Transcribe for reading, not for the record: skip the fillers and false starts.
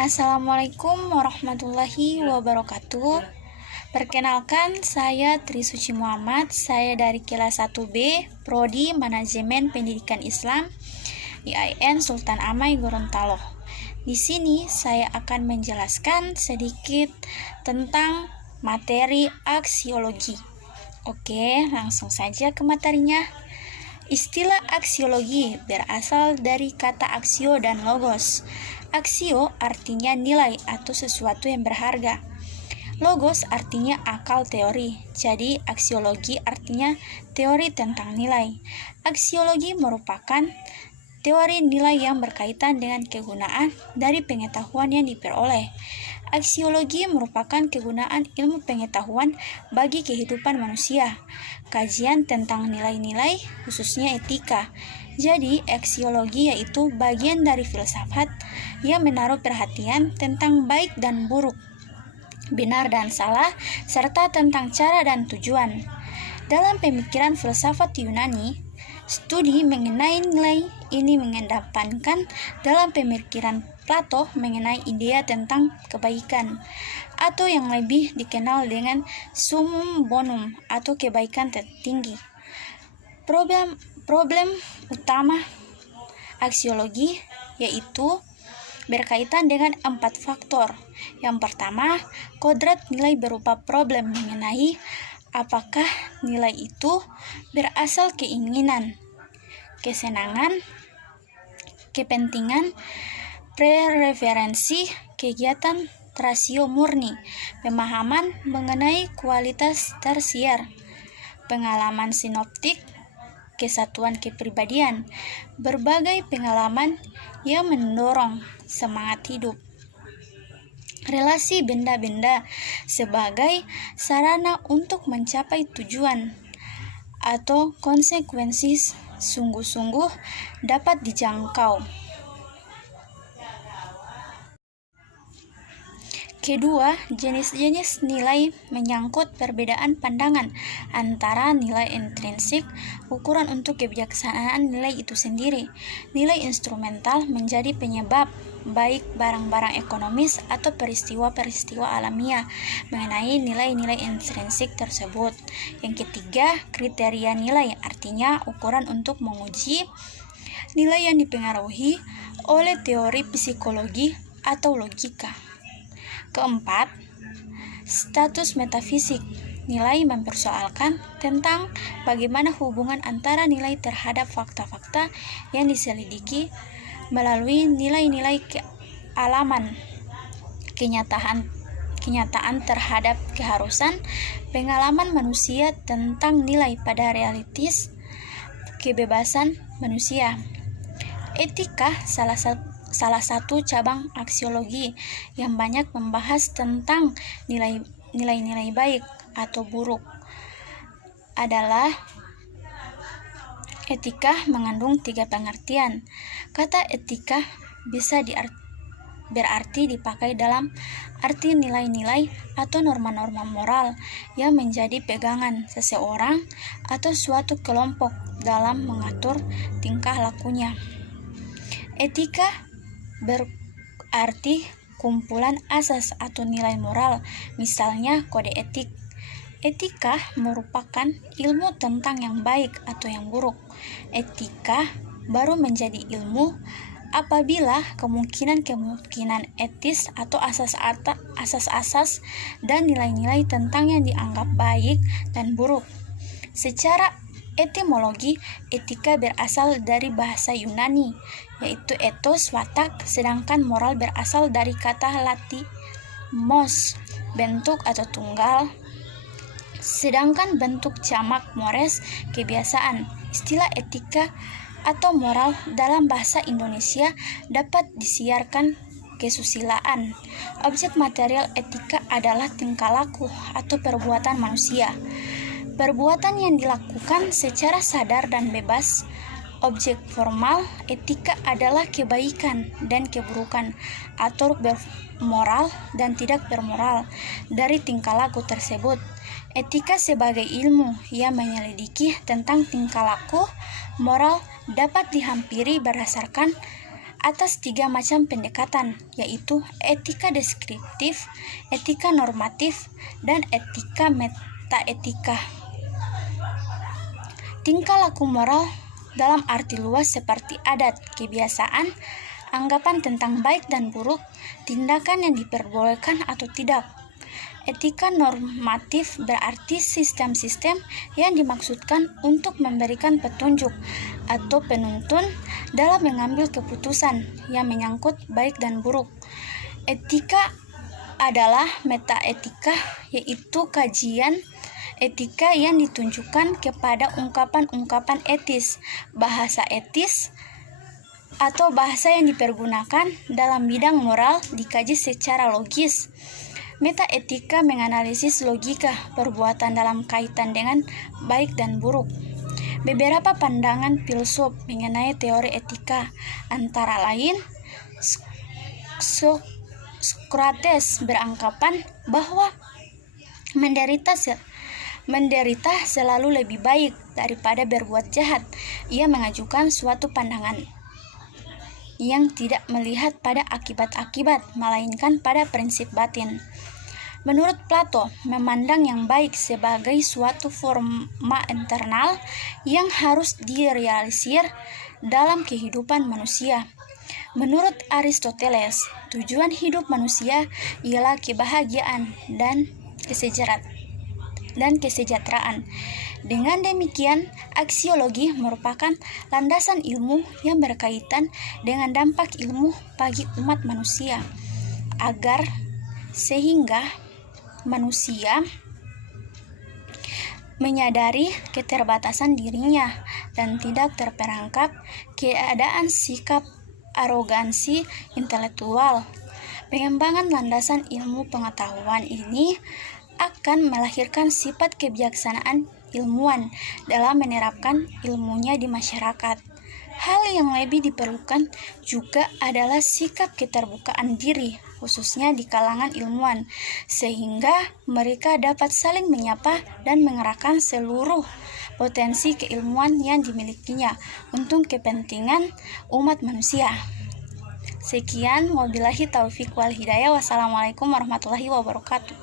Assalamualaikum warahmatullahi wabarakatuh. Perkenalkan, saya Trisuci Muhammad. Saya dari kelas 1B, Prodi Manajemen Pendidikan Islam, IAIN Sultan Amai Gorontalo. Di sini saya akan menjelaskan sedikit tentang materi aksiologi. Oke, langsung saja ke materinya. Istilah aksiologi berasal dari kata aksio dan logos. Aksio artinya nilai atau sesuatu yang berharga. Logos artinya akal teori. Jadi aksiologi artinya teori tentang nilai. Aksiologi merupakan teori nilai yang berkaitan dengan kegunaan dari pengetahuan yang diperoleh. Aksiologi merupakan kegunaan ilmu pengetahuan bagi kehidupan manusia, kajian tentang nilai-nilai, khususnya etika. Jadi, aksiologi yaitu bagian dari filsafat yang menaruh perhatian tentang baik dan buruk, benar dan salah, serta tentang cara dan tujuan. Dalam pemikiran filsafat Yunani, studi mengenai nilai ini mengedepankan dalam pemikiran Plato mengenai idea tentang kebaikan, atau yang lebih dikenal dengan summum bonum atau kebaikan tertinggi. Problem utama aksiologi yaitu berkaitan dengan 4 faktor. Yang pertama, kodrat nilai berupa problem mengenai apakah nilai itu berasal keinginan, kesenangan, kepentingan, preferensi, kegiatan rasio murni, pemahaman mengenai kualitas tersier, pengalaman sinoptik, kesatuan kepribadian, berbagai pengalaman yang mendorong semangat hidup, relasi benda-benda sebagai sarana untuk mencapai tujuan, atau konsekuensi sungguh-sungguh dapat dijangkau. Kedua, jenis-jenis nilai menyangkut perbedaan pandangan antara nilai intrinsik, ukuran untuk kebijaksanaan nilai itu sendiri. Nilai instrumental menjadi penyebab baik barang-barang ekonomis atau peristiwa-peristiwa alamiah mengenai nilai-nilai intrinsik tersebut. Yang ketiga, kriteria nilai artinya ukuran untuk menguji nilai yang dipengaruhi oleh teori psikologi atau logika. Keempat, status metafisik. Nilai mempersoalkan tentang bagaimana hubungan antara nilai terhadap fakta-fakta yang diselidiki melalui nilai-nilai kealaman, kenyataan terhadap keharusan, pengalaman manusia tentang nilai pada realitas, kebebasan manusia. Etika salah satu cabang aksiologi yang banyak membahas tentang nilai-nilai baik atau buruk adalah etika mengandung 3 pengertian. Kata etika bisa berarti dipakai dalam arti nilai-nilai atau norma-norma moral yang menjadi pegangan seseorang atau suatu kelompok dalam mengatur tingkah lakunya. Etika berarti kumpulan asas atau nilai moral, misalnya kode etik. Etika merupakan ilmu tentang yang baik atau yang buruk. Etika baru menjadi ilmu apabila kemungkinan etis atau asas-asas dan nilai-nilai tentang yang dianggap baik dan buruk. Secara etimologi, etika berasal dari bahasa Yunani, yaitu ethos, watak, sedangkan moral berasal dari kata Latin mos, bentuk atau tunggal, sedangkan bentuk jamak mores, kebiasaan. Istilah etika atau moral dalam bahasa Indonesia dapat disiarkan kesusilaan. Objek material etika adalah tingkah laku atau perbuatan manusia. Perbuatan yang dilakukan secara sadar dan bebas. Objek formal etika adalah kebaikan dan keburukan atau bermoral dan tidak bermoral dari tingkah laku tersebut. Etika sebagai ilmu yang menyelidiki tentang tingkah laku moral dapat dihampiri berdasarkan atas 3 macam pendekatan, yaitu etika deskriptif, etika normatif, dan etika metaetika. Tingkah laku moral dalam arti luas seperti adat, kebiasaan, anggapan tentang baik dan buruk, tindakan yang diperbolehkan atau tidak. Etika normatif berarti sistem-sistem yang dimaksudkan untuk memberikan petunjuk atau penuntun dalam mengambil keputusan yang menyangkut baik dan buruk. Etika adalah metaetika, yaitu kajian etika yang ditunjukkan kepada ungkapan-ungkapan etis, bahasa etis, atau bahasa yang dipergunakan dalam bidang moral dikaji secara logis. Metaetika menganalisis logika perbuatan dalam kaitan dengan baik dan buruk. Beberapa pandangan filsuf mengenai teori etika antara lain Socrates beranggapan bahwa menderita selalu lebih baik daripada berbuat jahat. Ia mengajukan suatu pandangan yang tidak melihat pada akibat-akibat, melainkan pada prinsip batin. Menurut Plato, memandang yang baik sebagai suatu forma internal yang harus direalisir dalam kehidupan manusia. Menurut Aristoteles, tujuan hidup manusia ialah kebahagiaan dan kesejahteraan. Dengan demikian, aksiologi merupakan landasan ilmu yang berkaitan dengan dampak ilmu bagi umat manusia, sehingga manusia menyadari keterbatasan dirinya dan tidak terperangkap keadaan sikap arogansi intelektual. Pengembangan landasan ilmu pengetahuan ini akan melahirkan sifat kebijaksanaan ilmuwan dalam menerapkan ilmunya di masyarakat. Hal yang lebih diperlukan juga adalah sikap keterbukaan diri, khususnya di kalangan ilmuwan, sehingga mereka dapat saling menyapa dan mengerahkan seluruh potensi keilmuan yang dimilikinya untuk kepentingan umat manusia. Sekian, wabillahi taufiq wal hidayah. Wassalamualaikum warahmatullahi wabarakatuh.